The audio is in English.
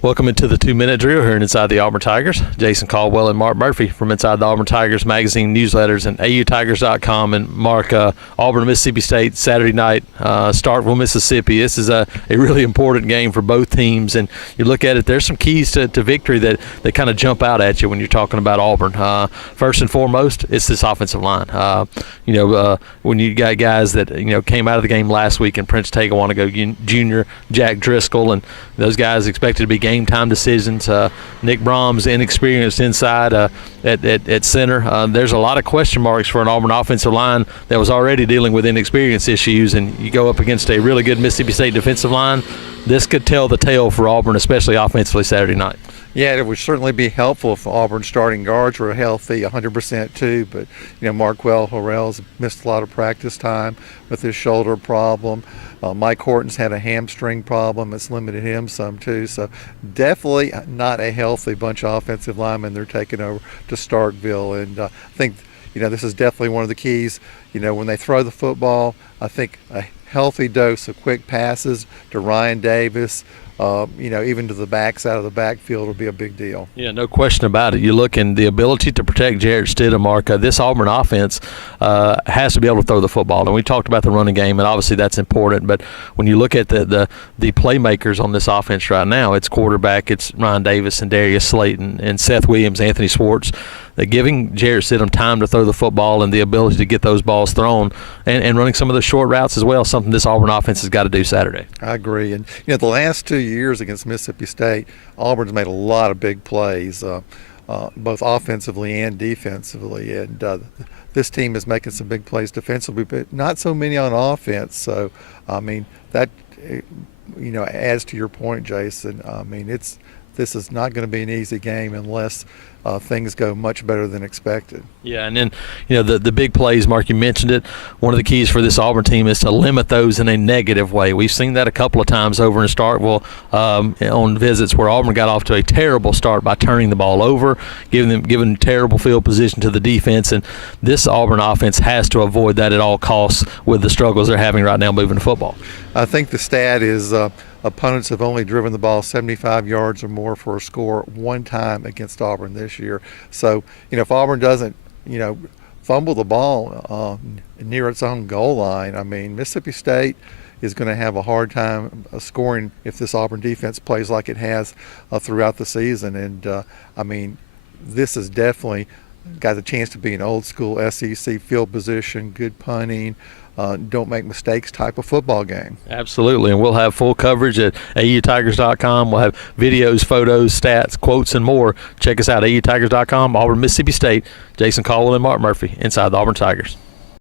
Welcome into the 2-minute drill here inside the Auburn Tigers. Jason Caldwell and Mark Murphy from inside the Auburn Tigers magazine newsletters and AUTigers.com. And Mark, Auburn, Mississippi State, Saturday night, Starkville, Mississippi. This is a really important game for both teams. And you look at it, there's some keys to victory that kind of jump out at you when you're talking about Auburn. First and foremost, it's this offensive line. When you got guys that came out of the game last week, and Prince Tagawanago Jr., Jack Driscoll, and those guys expected to be game time decisions. Nick Brahms, inexperienced inside at center. There's a lot of question marks for an Auburn offensive line that was already dealing with inexperience issues, and you go up against a really good Mississippi State defensive line. This could tell the tale for Auburn, especially offensively Saturday night. Yeah, it would certainly be helpful if Auburn's starting guards were healthy 100% too, but Marquel Harrell's missed a lot of practice time with his shoulder problem. Mike Horton's had a hamstring problem. It's limited him some too. So definitely not a healthy bunch of offensive linemen they're taking over to Starkville. And I think, this is definitely one of the keys. When they throw the football, I think a healthy dose of quick passes to Ryan Davis, even to the backside of the backfield will be a big deal. Yeah, no question about it. You look in the ability to protect Jarrett Stidham, Mark. This Auburn offense has to be able to throw the football. And we talked about the running game, and obviously that's important. But when you look at the playmakers on this offense right now, it's quarterback, it's Ryan Davis and Darius Slayton and Seth Williams, Anthony Swartz. They're giving Jarrett Stidham time to throw the football and the ability to get those balls thrown and running some of the short routes as well, something this Auburn offense has got to do Saturday. I agree. And, the last 2 years against Mississippi State, Auburn's made a lot of big plays, both offensively and defensively. And this team is making some big plays defensively, but not so many on offense. So, that, adds to your point, Jason. This is not going to be an easy game unless things go much better than expected. Yeah, and then the big plays, Mark, you mentioned it. One of the keys for this Auburn team is to limit those in a negative way. We've seen that a couple of times over in Starkville on visits where Auburn got off to a terrible start by turning the ball over, giving terrible field position to the defense. And this Auburn offense has to avoid that at all costs with the struggles they're having right now moving the football. I think the stat is opponents have only driven the ball 75 yards or more for a score one time against Auburn this year. So, if Auburn doesn't, fumble the ball near its own goal line, Mississippi State is going to have a hard time scoring if this Auburn defense plays like it has throughout the season. And, this has definitely got the chance to be an old school SEC field position, good punting, don't make mistakes type of football game. Absolutely, and we'll have full coverage at AUTigers.com. We'll have videos, photos, stats, quotes, and more. Check us out at AUTigers.com. Auburn, Mississippi State. Jason Caldwell and Mark Murphy inside the Auburn Tigers.